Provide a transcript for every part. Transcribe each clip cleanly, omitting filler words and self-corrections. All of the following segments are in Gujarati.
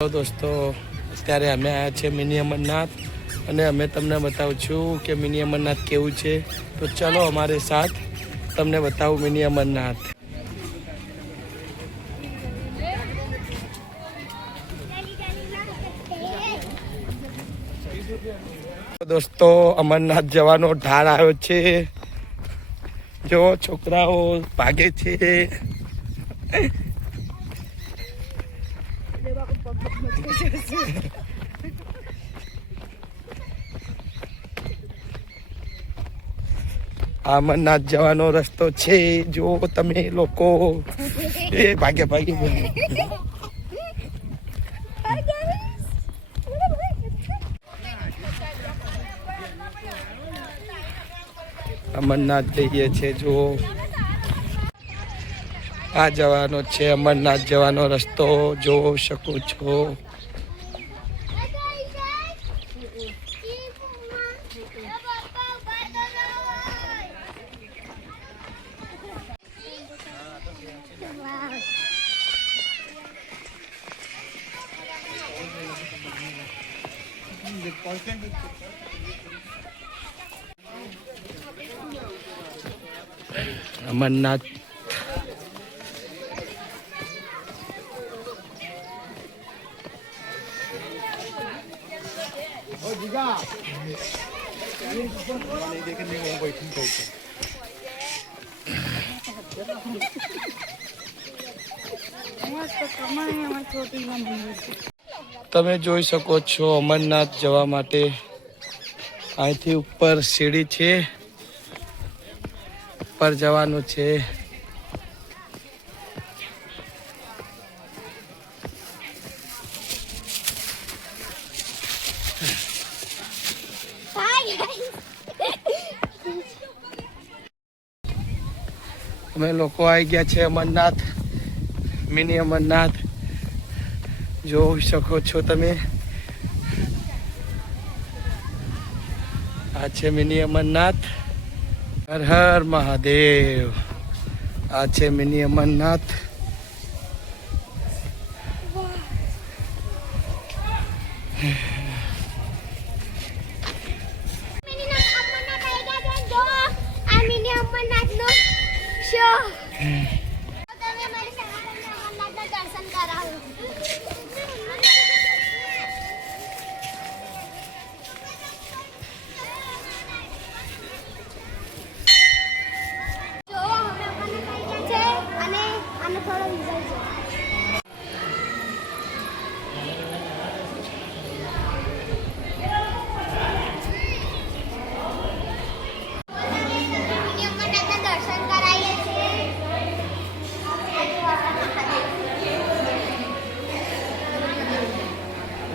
હેલો દોસ્તો, અત્યારે અમે આવ્યા છીએ મિની અમરનાથ અને અમે તમને બતાવું છું કે મિની અમરનાથ કેવું છે. તો ચલો અમારે સાથ તમને બતાવું મિની અમરનાથ. દોસ્તો, અમરનાથ જવાનો ઢાળ આવ્યો છે. જો છોકરાઓ ભાગે છે. અમરનાથ જવાનો રસ્તો છે. જો તમે લોકો ભાગે ભાગે અમરનાથ જઈએ છે. જો આ જવાનો છે અમરનાથ જવાનો રસ્તો, જોઈ શકો છો. અમરનાથ તમે જોઈ શકો છો. અમરનાથ જવા માટે અહીંથી ઉપર સીડી છે, ઉપર જવાનું છે. અમે લોકો આવી ગયા છે અમરનાથ, મિની અમરનાથ. જોઈ શકો છો તમે. આ છે મિની અમરનાથ. હર હર મહાદેવ. આ છે મિની અમરનાથ.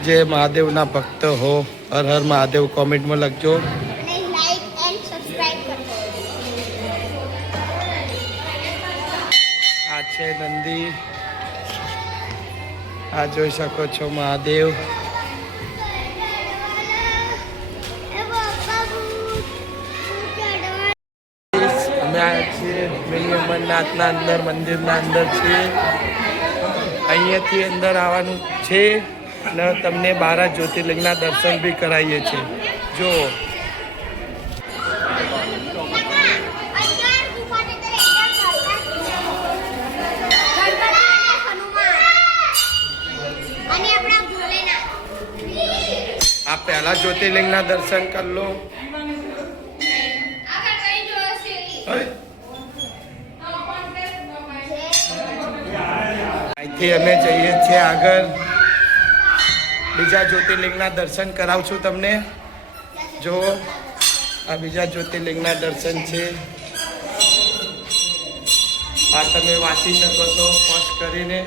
જે મહાદેવના ભક્ત હો, હર હર મહાદેવ કોમેન્ટમાં લખજો. આ છે નંદી. આ જોઈ શકો છો મહાદેવ. અમે આવ્યા છીએ મિની અમરનાથના અંદર, મંદિરના અંદર છીએ. અહીંયાથી અંદર આવવાનું છે અને તમને 12 જ્યોતિર્લિંગના દર્શન બી કરાવીએ છીએ. જો આ પહેલા જ્યોતિર્લિંગના દર્શન કરી લો. અહીંથી અમે જઈએ છીએ આગળ. બીજા જ્યોતિર્લિંગના દર્શન કરાવશું તમને. જો આ બીજા જ્યોતિર્લિંગના દર્શન છે. આ તમે વાંચી શકો છો પોસ્ટ કરીને.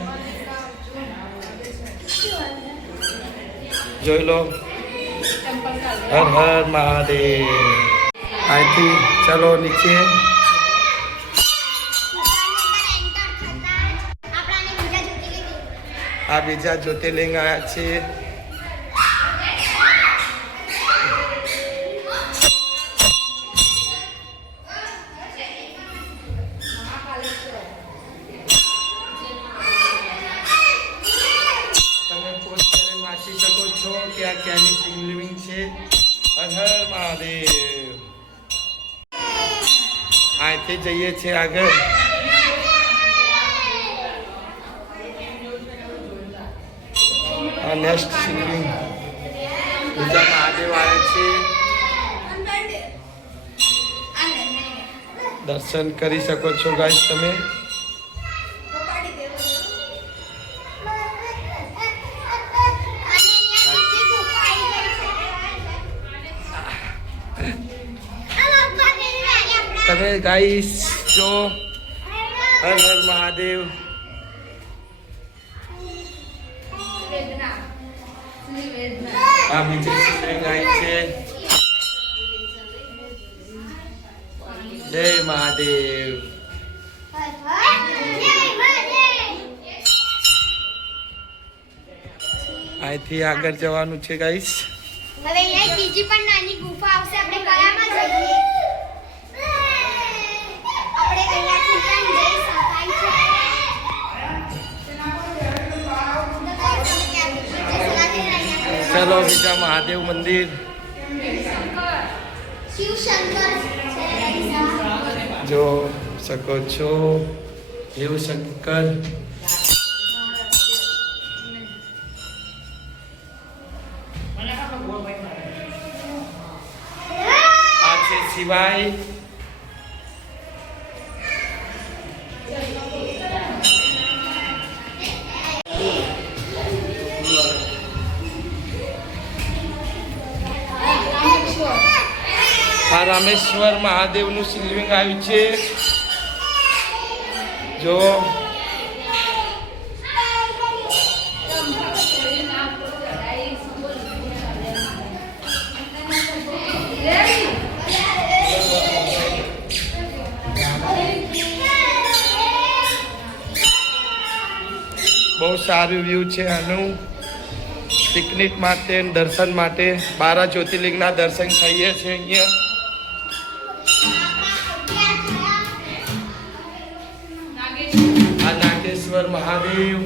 જોઈ લો. હર હર મહાદેવ. અહીંથી ચલો નીચે. આ બીજા જ્યોતિર્લિંગ આવ્યા છે. તમે તમે પોસ્ટ કરીને વાંચી શકો છો કે આ ક્યાંની શિવલિંગ છે. હર હર મહાદેવ. અહીંથી જઈએ છીએ આગળ. નેક્સ્ટ શિવલિંગ બીજા મહાદેવ આવે છે. દર્શન કરી શકો છો ગાઈસ તમે. તમે ગાઈસ જો હર હર મહાદેવ. આ બીજી શિવલિંગ આવી છે. જય મહાદેવ. અહીંથી આગળ જવાનું છે ગાઈસ. હવે અહીંયા બીજી પણ નાની ગુફા આવશે. આપણે કયામાં જઈએ? આપણે અહીંયાથી પણ જઈ શકાય છે. ચલો બીજા મહાદેવ મંદિર. શિવ શંકર જો શકો છો શિવ શંકર. આ છે શિવાય. આ રામેશ્વર મહાદેવનું શિવલિંગ આવ્યું છે. જો બહુ સારું વ્યૂ છે આનું. પિકનિક માટે દર્શન માટે 12 જ્યોતિર્લિંગના દર્શન થઈએ છે અહીંયા. આ નાગેશ્વર મહાદેવ.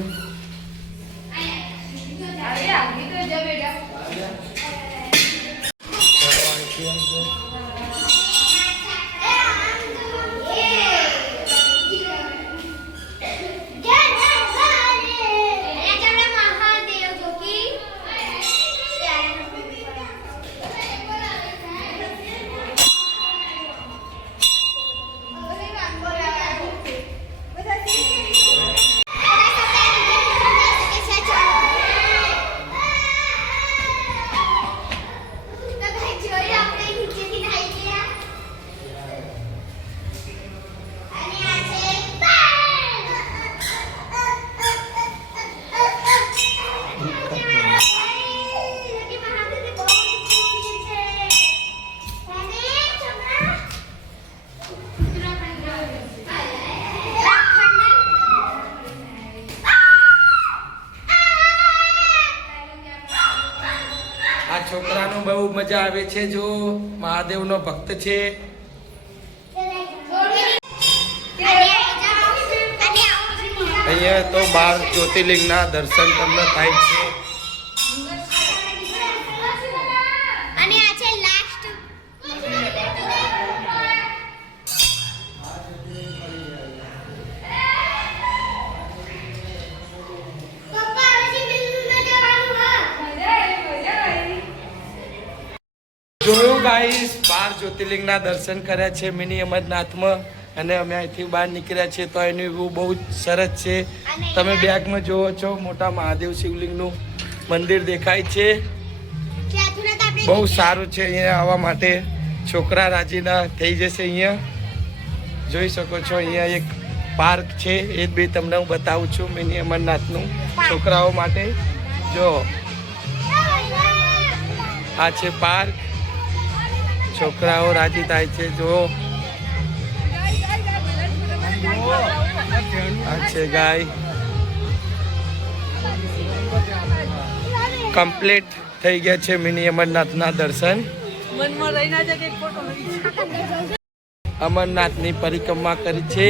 આ છોકરાનો બહુ મજા આવે છે. જો મહાદેવનો ભક્ત છે. અહીંયા તો 12 જ્યોતિર્લિંગના દર્શન તમને થાય છે. અને આ છે લાસ્ટ. પપ્પા હવે બિલ્ડિંગમાં જવાનું. જોયું ગાઈસ 12 જ્યોતિર્લિંગના દર્શન કર્યા છે મિની અમરનાથમાં. અને અમે અહીંથી બહાર નીકળ્યા છીએ તો એનું વ્યૂ બહુ જ સરસ છે. તમે બેગમાં જુઓ છો મોટા મહાદેવ શિવલિંગનું મંદિર દેખાય છે. બહુ સારું છે અહીંયા આવવા માટે. છોકરા રાજીના થઈ જશે. અહીંયા જોઈ શકો છો અહીંયા એક પાર્ક છે. એ જ બી તમને હું બતાવું છું મિની અમરનાથનું છોકરાઓ માટે. જો આ છે પાર્ક. છોકરાઓ રાજી થાય છે. જો આ છે ગાય. કમ્પ્લીટ થઈ ગયા છે મિની અમરનાથના દર્શન. અમરનાથની પરિક્રમા કરી છે.